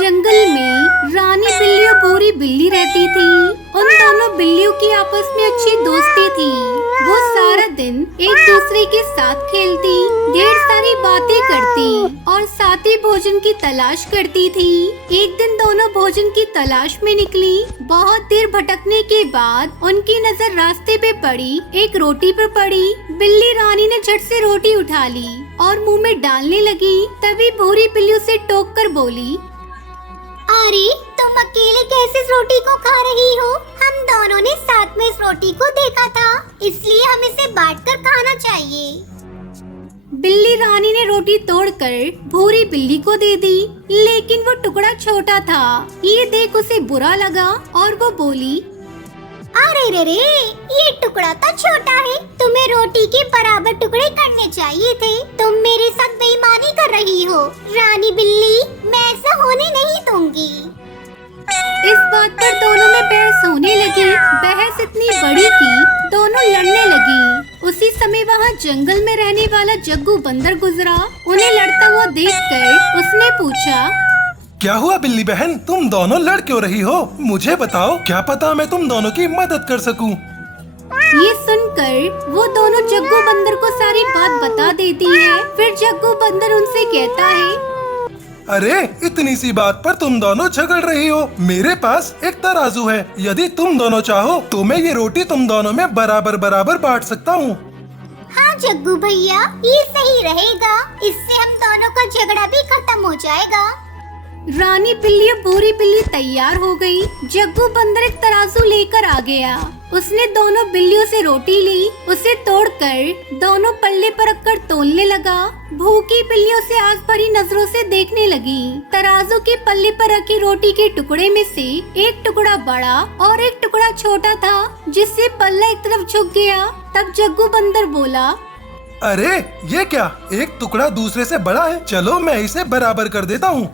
जंगल में रानी बिल्ली और भूरी बिल्ली रहती थी। उन दोनों बिल्लियों की आपस में अच्छी दोस्ती थी। वो सारा दिन एक दूसरे के साथ खेलती, ढेर सारी बातें करती और साथ ही भोजन की तलाश करती थी। एक दिन दोनों भोजन की तलाश में निकली। बहुत देर भटकने के बाद उनकी नजर रास्ते पे पड़ी, एक रोटी पर पड़ी। बिल्ली रानी ने झट से रोटी उठा ली और मुंह में डालने लगी। तभी भूरी बिल्ली उसे टोक कर बोली, अरे तुम अकेले कैसे इस रोटी को खा रही हो? हम दोनों ने साथ में इस रोटी को देखा था, इसलिए हम इसे बांटकर खाना चाहिए। बिल्ली रानी ने रोटी तोड़कर भूरी बिल्ली को दे दी, लेकिन वो टुकड़ा छोटा था। ये देख उसे बुरा लगा और वो बोली, अरे रे रे, ये टुकड़ा तो छोटा है। तुम्हें रोटी के बराबर टुकड़े करने चाहिए थे। तुम मेरे साथ बेईमानी कर रही हो। रानी बिल्ली, मैं ऐसा होने नहीं दूंगी। इस बात पर दोनों में बहस होने लगी। बहस इतनी बड़ी कि दोनों लड़ने लगी। उसी समय वहाँ जंगल में रहने वाला जग्गू बंदर गुजरा। उन्हें लड़ता हुआ देखकर उसने पूछा, क्या हुआ बिल्ली बहन, तुम दोनों लड़ क्यों रही हो? मुझे बताओ, क्या पता मैं तुम दोनों की मदद कर सकूं। ये सुनकर वो दोनों जग्गू बंदर को सारी बात बता देती है। फिर जग्गू बंदर उनसे कहता है, अरे इतनी सी बात पर तुम दोनों झगड़ रही हो। मेरे पास एक तराजू है, यदि तुम दोनों चाहो तो मैं ये रोटी तुम दोनों में बराबर बराबर बांट सकता हूँ। हाँ जग्गू भैया, ये सही रहेगा। इससे हम दोनों का झगड़ा भी खत्म हो जाएगा। रानी बिल्ली और भूरी बिल्ली तैयार हो गई। जग्गू बंदर एक तराजू लेकर आ गया। उसने दोनों बिल्लियों से रोटी ली, उसे तोड़कर दोनों पल्ले पर रखकर तोलने लगा। भूखी बिल्लियों से आग भरी नजरों से देखने लगी। तराजू के पल्ले पर रखी रोटी के टुकड़े में से एक टुकड़ा बड़ा और एक टुकड़ा छोटा था, जिससे पल्ला एक तरफ झुक गया। तब जग्गू बंदर बोला, अरे ये क्या, एक टुकड़ा दूसरे से बड़ा है। चलो मैं इसे बराबर कर देता हूँ।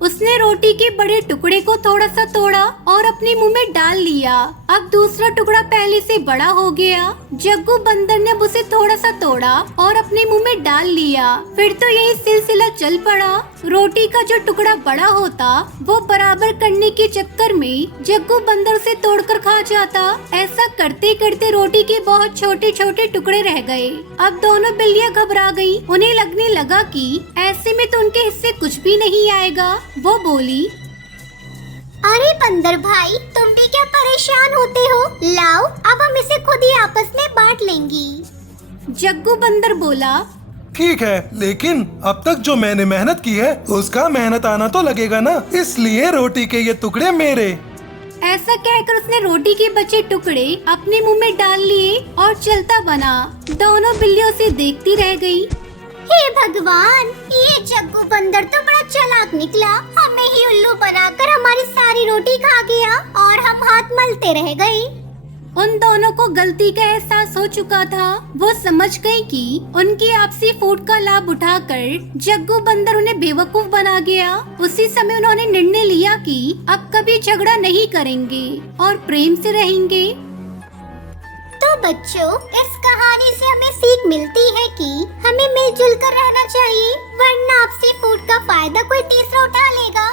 उसने रोटी के बड़े टुकड़े को थोड़ा सा तोड़ा और अपने मुंह में डाल लिया। अब दूसरा टुकड़ा पहले से बड़ा हो गया। जग्गू बंदर ने अब उसे थोड़ा सा तोड़ा और अपने मुंह में डाल लिया। फिर तो यही सिलसिला चल पड़ा। रोटी का जो टुकड़ा बड़ा होता वो बराबर करने के चक्कर में जग्गू बंदर से तोड़कर खा जाता। ऐसा करते करते रोटी के बहुत छोटे छोटे टुकड़े रह गए। अब दोनों बिल्लियां घबरा गई। उन्हें लगने लगा कि ऐसे में तो उनके हिस्से कुछ भी नहीं आएगा। वो बोली, अरे बंदर भाई, तुम भी क्या परेशान होते हो? लाओ, अब हम इसे खुद ही आपस में बांट लेंगी। जग्गू बंदर बोला, ठीक है, लेकिन अब तक जो मैंने मेहनत की है उसका मेहनत आना तो लगेगा ना, इसलिए रोटी के ये टुकड़े मेरे। ऐसा कहकर उसने रोटी के बचे टुकड़े अपने मुंह में डाल लिए और चलता बना। दोनों बिल्लियों से देखती रह गई। हे भगवान, ये जग्गू बंदर तो बड़ा चालाक निकला। हमें ही उल्लू बनाकर हमारी सारी रोटी खा गया और हम हाथ मलते रह गए। उन दोनों को गलती का एहसास हो चुका था। वो समझ गई कि उनकी आपसी फूट का लाभ उठाकर जग्गू बंदर उन्हें बेवकूफ बना गया। उसी समय उन्होंने निर्णय लिया कि अब कभी झगड़ा नहीं करेंगे और प्रेम से रहेंगे। तो बच्चों, इस कहानी से हमें सीख मिलती है कि हमें मिलजुल कर रहना चाहिए, वरना आपसी फूट का फायदा कोई तीसरा उठा लेगा।